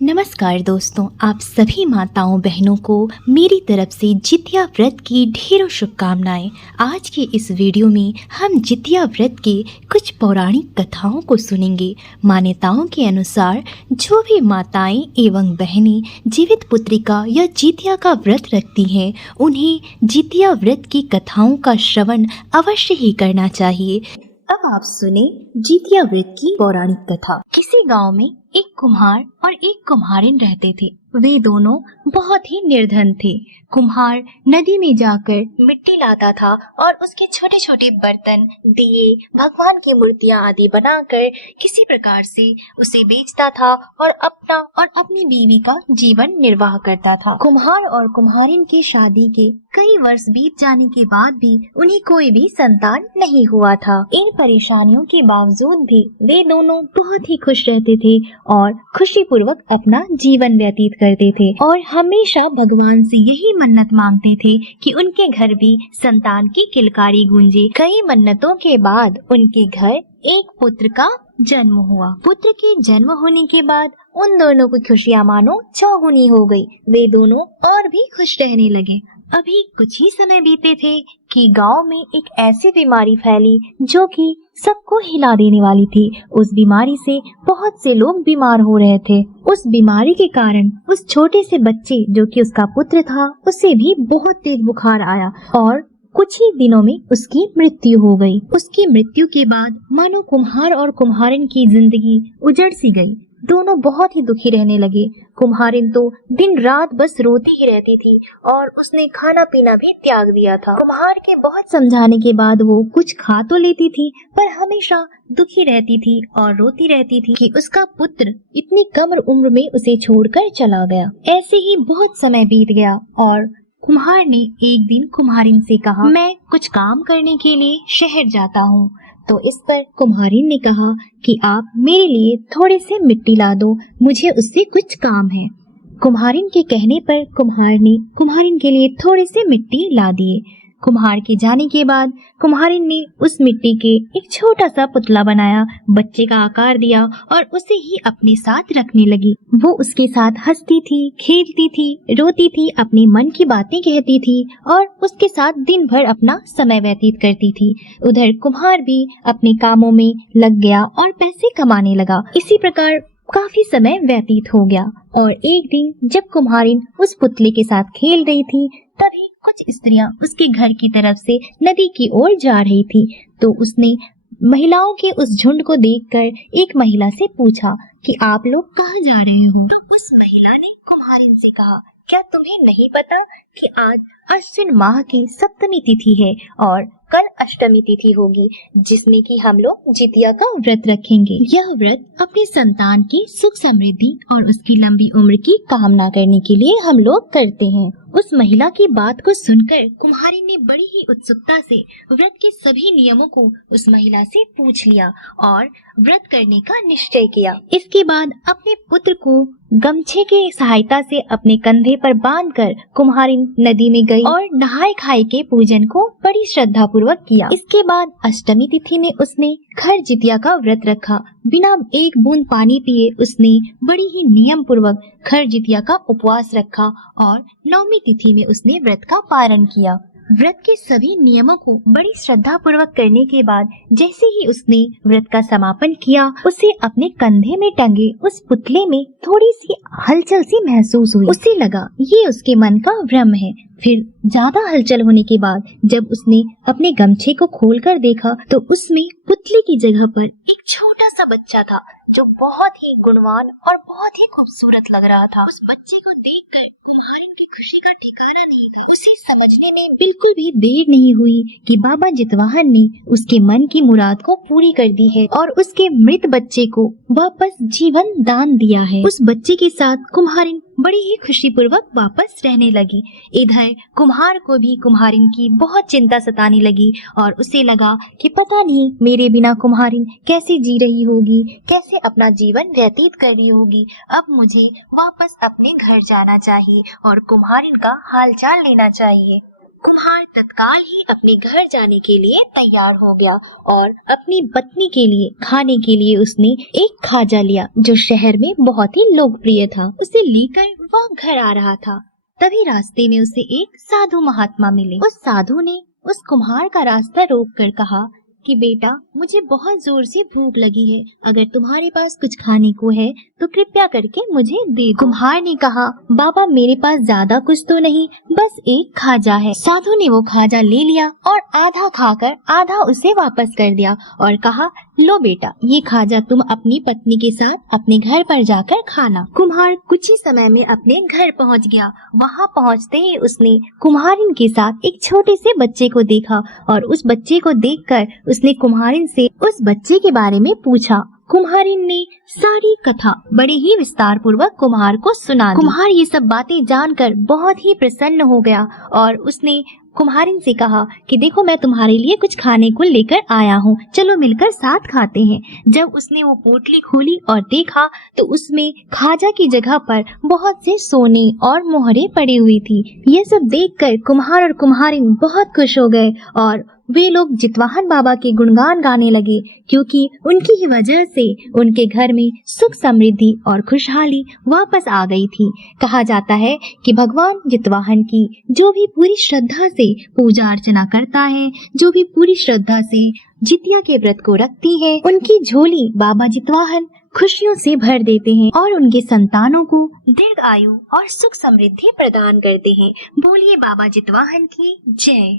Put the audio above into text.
नमस्कार दोस्तों, आप सभी माताओं बहनों को मेरी तरफ से जितिया व्रत की ढेरों शुभकामनाएं। आज के इस वीडियो में हम जितिया व्रत के कुछ पौराणिक कथाओं को सुनेंगे। मान्यताओं के अनुसार जो भी माताएं एवं बहनें जीवित पुत्रिका या जितिया का व्रत रखती हैं, उन्हें जितिया व्रत की कथाओं का श्रवण अवश्य ही करना चाहिए। अब आप सुने जितिया व्रत की पौराणिक कथा। किसी गांव में एक कुम्हार और एक कुम्हारिन रहते थे। वे दोनों बहुत ही निर्धन थे। कुम्हार नदी में जाकर मिट्टी लाता था और उसके छोटे छोटे बर्तन, दिए, भगवान की मूर्तियां आदि बनाकर किसी प्रकार से उसे बेचता था और अपना और अपनी बीवी का जीवन निर्वाह करता था। कुम्हार और कुम्हारिन की शादी के कई वर्ष बीत जाने के बाद भी उन्हें कोई भी संतान नहीं हुआ था। इन परेशानियों के बावजूद भी वे दोनों बहुत ही खुश रहते थे और खुशी पूर्वक अपना जीवन व्यतीत करते थे और हमेशा भगवान से यही मन्नत मांगते थे कि उनके घर भी संतान की किलकारी गूंजे। कई मन्नतों के बाद उनके घर एक पुत्र का जन्म हुआ। पुत्र के जन्म होने के बाद उन दोनों की खुशियाँ मानो चौगुनी हो गई। वे दोनों और भी खुश रहने लगे। अभी कुछ ही समय बीते थे कि गांव में एक ऐसी बीमारी फैली जो कि सबको हिला देने वाली थी। उस बीमारी से बहुत से लोग बीमार हो रहे थे। उस बीमारी के कारण उस छोटे से बच्चे जो कि उसका पुत्र था, उसे भी बहुत तेज बुखार आया और कुछ ही दिनों में उसकी मृत्यु हो गई। उसकी मृत्यु के बाद मानो कुम्हार और कुम्हारिन की जिंदगी उजड़ सी गई। दोनों बहुत ही दुखी रहने लगे। कुम्हारिन तो दिन रात बस रोती ही रहती थी और उसने खाना पीना भी त्याग दिया था। कुम्हार के बहुत समझाने के बाद वो कुछ खा तो लेती थी, पर हमेशा दुखी रहती थी और रोती रहती थी कि उसका पुत्र इतनी कम उम्र में उसे छोड़कर चला गया। ऐसे ही बहुत समय बीत गया और कुम्हार ने एक दिन कुम्हारिन से कहा, मैं कुछ काम करने के लिए शहर जाता हूँ। तो इस पर कुम्हारिन ने कहा कि आप मेरे लिए थोड़े से मिट्टी ला दो, मुझे उससे कुछ काम है। कुम्हारिन के कहने पर कुम्हार ने कुम्हारिन के लिए थोड़े से मिट्टी ला दिए। कुम्हार के जाने के बाद कुम्हारिन ने उस मिट्टी के एक छोटा सा पुतला बनाया, बच्चे का आकार दिया और उसे ही अपने साथ रखने लगी। वो उसके साथ हंसती थी, खेलती थी, रोती थी, अपने मन की बातें कहती थी और उसके साथ दिन भर अपना समय व्यतीत करती थी। उधर कुम्हार भी अपने कामों में लग गया और पैसे कमाने लगा। इसी प्रकार काफी समय व्यतीत हो गया और एक दिन जब कुम्हारिन उस पुतले के साथ खेल रही थी, तभी कुछ स्त्रियां उसके घर की तरफ से नदी की ओर जा रही थी। तो उसने महिलाओं के उस झुंड को देखकर एक महिला से पूछा कि आप लोग कहाँ जा रहे हो? तो उस महिला ने कुम्हारिन से कहा, क्या तुम्हें नहीं पता कि आज अश्विन माह की सप्तमी तिथि है और कल अष्टमी तिथि होगी, जिसमें कि हम लोग जितिया का व्रत रखेंगे। यह व्रत अपने संतान की सुख समृद्धि और उसकी लंबी उम्र की कामना करने के लिए हम लोग करते हैं। उस महिला की बात को सुनकर कुम्हारिन ने बड़ी ही उत्सुकता से व्रत के सभी नियमों को उस महिला से पूछ लिया और व्रत करने का निश्चय किया। इसके बाद अपने पुत्र को गमछे के सहायता से अपने कंधे पर बांधकर कुम्हारिन नदी में गई और नहाए खाए के पूजन को बड़ी श्रद्धा पूर्वक किया। इसके बाद अष्टमी तिथि में उसने घर जितिया का व्रत रखा। बिना एक बूंद पानी पिए उसने बड़ी ही नियम पूर्वक घर जितिया का उपवास रखा और नवमी तिथि में उसने व्रत का पारण किया। व्रत के सभी नियमों को बड़ी श्रद्धा पूर्वक करने के बाद जैसे ही उसने व्रत का समापन किया, उसे अपने कंधे में टंगे उस पुतले में थोड़ी सी हलचल सी महसूस हुई। उसे लगा ये उसके मन का भ्रम है। फिर ज्यादा हलचल होने के बाद जब उसने अपने गमछे को खोलकर देखा तो उसमें पुतले की जगह पर एक छोटा सा बच्चा था जो बहुत ही गुणवान और बहुत ही खूबसूरत लग रहा था। उस बच्चे को देखकर कुम्हारिन की खुशी का ठिकाना नहीं था। उसे समझने में बिल्कुल भी देर नहीं हुई कि बाबा जितवाहन ने उसके मन की मुराद को पूरी कर दी है और उसके मृत बच्चे को वापस जीवन दान दिया है। उस बच्चे के साथ कुम्हारिन बड़ी ही खुशी पूर्वक वापस रहने लगी। इधर कुम्हार को भी कुम्हारिन की बहुत चिंता सताने लगी और उसे लगा कि पता नहीं मेरे बिना कुम्हारिन कैसे जी रही होगी, कैसे अपना जीवन व्यतीत कर रही होगी। अब मुझे वापस अपने घर जाना चाहिए और कुम्हारिन का हालचाल लेना चाहिए। कुम्हार तत्काल ही अपने घर जाने के लिए तैयार हो गया और अपनी पत्नी के लिए खाने के लिए उसने एक खाजा लिया जो शहर में बहुत ही लोकप्रिय था। उसे लेकर वह घर आ रहा था। तभी रास्ते में उसे एक साधु महात्मा मिले। उस साधु ने उस कुम्हार का रास्ता रोककर कहा कि बेटा, मुझे बहुत जोर से भूख लगी है, अगर तुम्हारे पास कुछ खाने को है तो कृपया करके मुझे दे दो। कुम्हार ने कहा, बाबा मेरे पास ज्यादा कुछ तो नहीं, बस एक खाजा है। साधु ने वो खाजा ले लिया और आधा खाकर आधा उसे वापस कर दिया और कहा, लो बेटा, ये खाजा तुम अपनी पत्नी के साथ अपने घर पर जाकर खाना। कुम्हार कुछ ही समय में अपने घर पहुंच गया। वहां पहुंचते ही उसने कुम्हारिन के साथ एक छोटे से बच्चे को देखा और उस बच्चे को देखकर उसने कुम्हारिन से उस बच्चे के बारे में पूछा। कुम्हारिन ने सारी कथा बड़े ही विस्तार पूर्वक कुम्हार को सुना दी। कुम्हार ये सब बातें जानकर बहुत ही प्रसन्न हो गया और उसने कुम्हारिन से कहा कि देखो, मैं तुम्हारे लिए कुछ खाने को लेकर आया हूँ, चलो मिलकर साथ खाते हैं। जब उसने वो पोटली खोली और देखा तो उसमें खाजा की जगह पर बहुत से सोने और मोहरे पड़ी हुई थी। ये सब देखकर कुम्हार और कुम्हारिन बहुत खुश हो गए और वे लोग जितवाहन बाबा के गुणगान गाने लगे, क्योंकि उनकी ही वजह से उनके घर में सुख समृद्धि और खुशहाली वापस आ गई थी। कहा जाता है कि भगवान जितवाहन की जो भी पूरी श्रद्धा से पूजा अर्चना करता है, जो भी पूरी श्रद्धा से जितिया के व्रत को रखती है, उनकी झोली बाबा जितवाहन खुशियों से भर देते हैं और उनके संतानों को दीर्घ आयु और सुख समृद्धि प्रदान करते हैं। बोलिए बाबा जितवाहन की जय।